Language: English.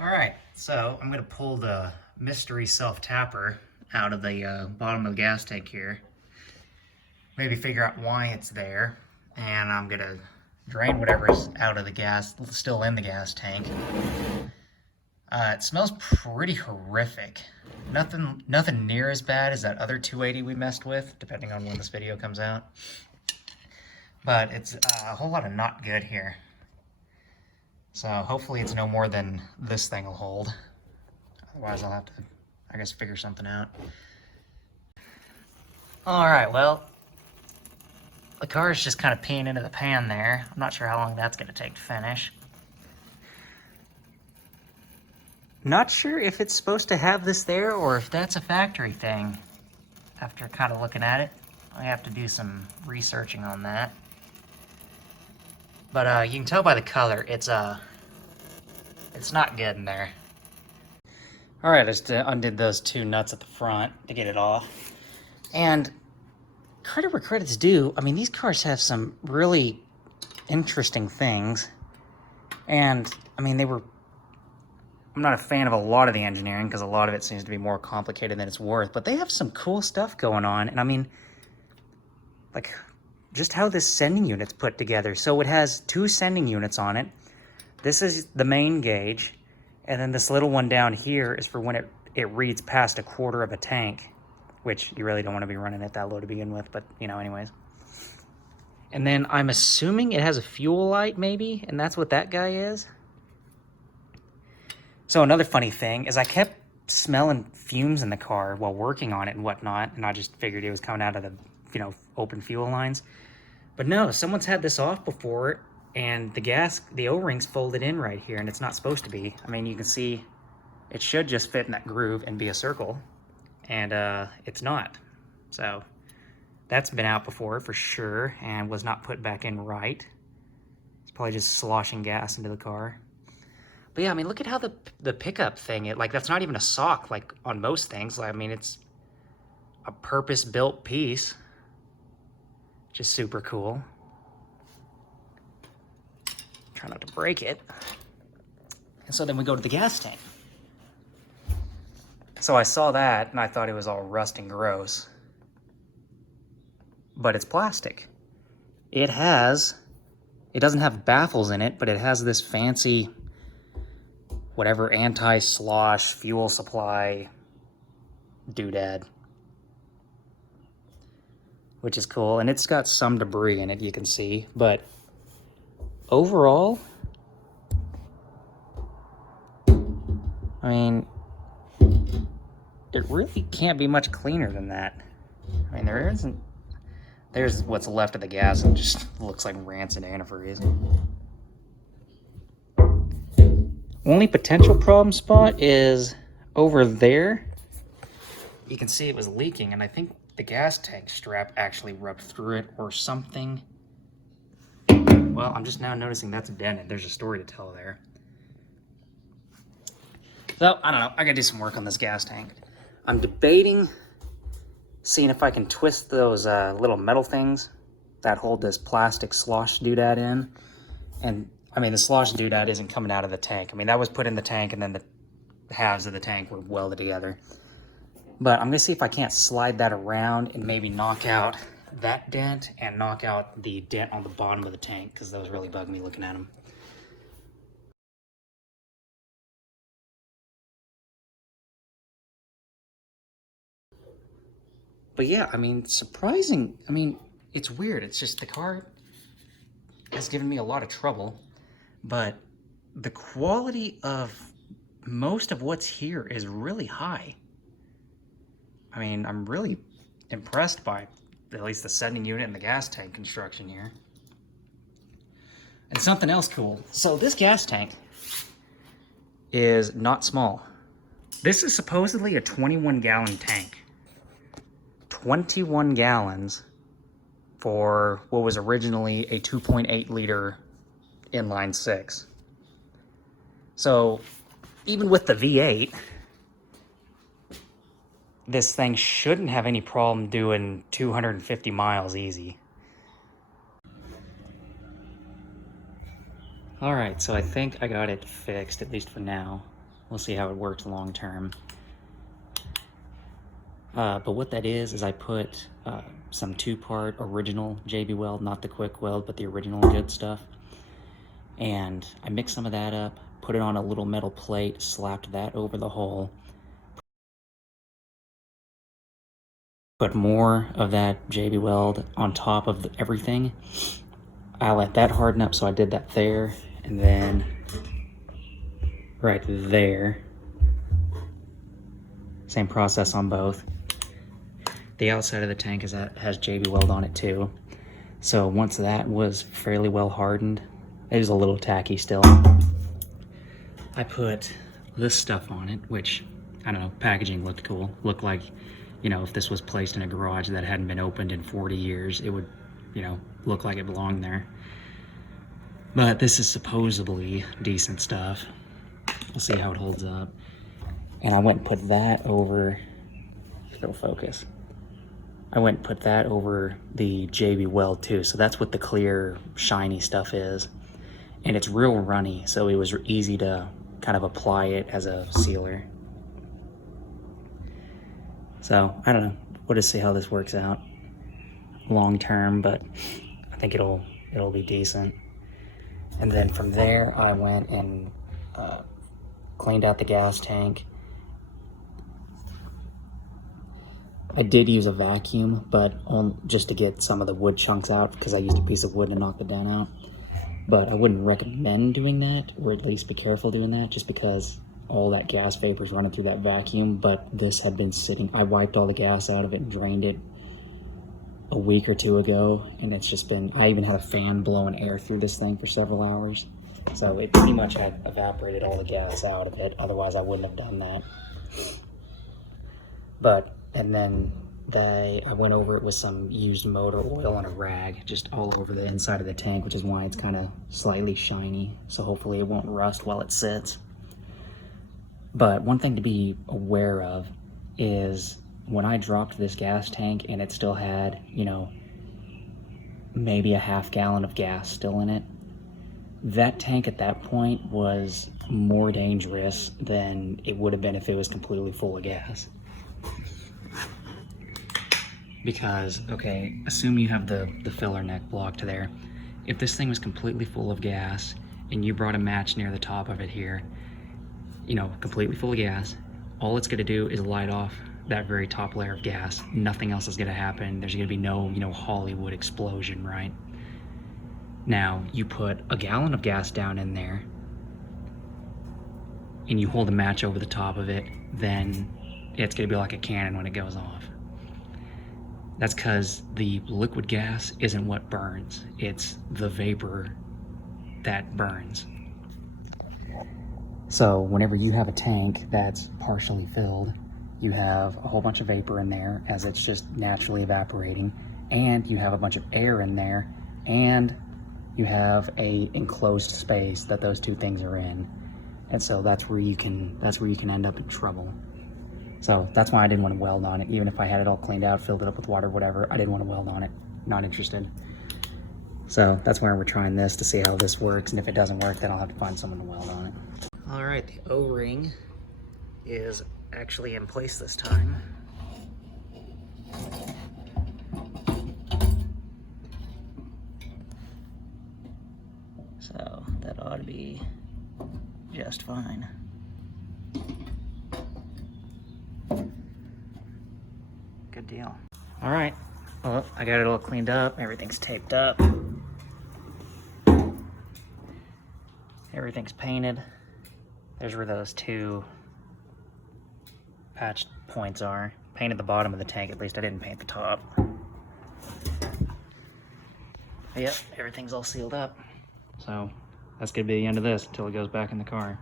All right, so I'm gonna pull the mystery self-tapper out of the bottom of the gas tank here. Maybe figure out why it's there, and I'm gonna drain whatever's out of the gas, still in the gas tank. It smells pretty horrific. Nothing near as bad as that other 280 we messed with, depending on when this video comes out. But it's a whole lot of not good here. So hopefully it's no more than this thing will hold. Otherwise I'll have to, I guess, figure something out. All right, well, the car's just kind of peeing into the pan there. I'm not sure how long that's gonna take to finish. Not sure if it's supposed to have this there or if that's a factory thing. After kind of looking at it, I have to do some researching on that. But you can tell by the color, it's not good in there. All right, I just undid those two nuts at the front to get it off. And credit where credit's due. I mean, these cars have some really interesting things. And I mean, I'm not a fan of a lot of the engineering because a lot of it seems to be more complicated than it's worth, but they have some cool stuff going on. And I mean, like, just how this sending unit's put together. So it has two sending units on it. This is the main gauge, and then this little one down here is for when it reads past a quarter of a tank, which you really don't want to be running it that low to begin with, but you know, anyways. And then I'm assuming it has a fuel light maybe, and that's what that guy is. So another funny thing is I kept smelling fumes in the car while working on it and whatnot, and I just figured it was coming out of the, you know, open fuel lines. But no, someone's had this off before, and the O-ring's folded in right here, and it's not supposed to be. I mean, you can see it should just fit in that groove and be a circle, and it's not. So that's been out before for sure and was not put back in right. It's probably just sloshing gas into the car. But yeah, I mean, look at how the pickup thing, like that's not even a sock like on most things. I mean, it's a purpose-built piece. Just super cool. Try not to break it. And so then we go to the gas tank. So I saw that and I thought it was all rust and gross. But it's plastic. It doesn't have baffles in it, but it has this fancy, whatever, anti-slosh fuel supply doodad, which is cool. And it's got some debris in it, you can see, but overall, I mean, it really can't be much cleaner than that. I mean, there's what's left of the gas and just looks like rancid antifreeze. Only potential problem spot is over there. You can see it was leaking, and I think the gas tank strap actually rubbed through it or something. Well, I'm just now noticing that's dented. There's a story to tell there. So, I don't know. I gotta do some work on this gas tank. I'm debating seeing if I can twist those little metal things that hold this plastic slosh doodad in. And, I mean, the slosh doodad isn't coming out of the tank. I mean, that was put in the tank, and then the halves of the tank were welded together. But I'm gonna see if I can't slide that around and maybe knock out that dent and knock out the dent on the bottom of the tank, because those really bug me looking at them. But yeah, I mean, surprising. I mean, it's weird. It's just the car has given me a lot of trouble, but the quality of most of what's here is really high. I mean, I'm really impressed by at least the sending unit and the gas tank construction here. And something else cool. So this gas tank is not small. This is supposedly a 21-gallon tank. 21 gallons for what was originally a 2.8 liter inline six. So even with the V8, this thing shouldn't have any problem doing 250 miles easy. All right, so I think I got it fixed, at least for now. We'll see how it works long term. But what that is I put some 2-part original JB Weld, not the quick weld, but the original good stuff. And I mixed some of that up, put it on a little metal plate, slapped that over the hole, put more of that JB Weld on top of everything. I let that harden up, so I did that there, and then right there. Same process on both. The outside of the tank has JB Weld on it too. So once that was fairly well hardened, it was a little tacky still, I put this stuff on it, which, I don't know, packaging looked cool. Looked like, you know, if this was placed in a garage that hadn't been opened in 40 years, it would, you know, look like it belonged there. But this is supposedly decent stuff. We'll see how it holds up. And I went and put that over, if it'll focus. I went and put that over the JB Weld too. So that's what the clear, shiny stuff is. And it's real runny, so it was easy to kind of apply it as a sealer. So, I don't know. We'll just see how this works out long term, but I think it'll be decent. And then from there, I went and cleaned out the gas tank. I did use a vacuum, but just to get some of the wood chunks out, because I used a piece of wood to knock the dent out. But I wouldn't recommend doing that, or at least be careful doing that, just because all that gas vapor is running through that vacuum. But this had been sitting, I wiped all the gas out of it and drained it a week or two ago, and it's just been, I even had a fan blowing air through this thing for several hours. So it pretty much had evaporated all the gas out of it, otherwise I wouldn't have done that. But, and then I went over it with some used motor oil on a rag, just all over the inside of the tank, which is why it's kind of slightly shiny. So hopefully it won't rust while it sits. But one thing to be aware of is when I dropped this gas tank and it still had, you know, maybe a half gallon of gas still in it, that tank at that point was more dangerous than it would have been if it was completely full of gas. Because, okay, assume you have the filler neck blocked there. If this thing was completely full of gas and you brought a match near the top of it here, you know, completely full of gas, all it's gonna do is light off that very top layer of gas. Nothing else is gonna happen. There's gonna be no, you know, Hollywood explosion, right? Now, you put a gallon of gas down in there and you hold a match over the top of it, then it's gonna be like a cannon when it goes off. That's because the liquid gas isn't what burns, it's the vapor that burns. So whenever you have a tank that's partially filled, you have a whole bunch of vapor in there as it's just naturally evaporating, and you have a bunch of air in there, and you have a enclosed space that those two things are in. And so that's where you can end up in trouble. So that's why I didn't want to weld on it. Even if I had it all cleaned out, filled it up with water, whatever, I didn't want to weld on it. Not interested. So that's why we're trying this to see how this works, and if it doesn't work, then I'll have to find someone to weld on it. All right, the O-ring is actually in place this time. So that ought to be just fine. Good deal. All right, well, I got it all cleaned up. Everything's taped up. Everything's painted. There's where those two patched points are. Painted the bottom of the tank, at least I didn't paint the top. Yep, everything's all sealed up. So that's gonna be the end of this until it goes back in the car.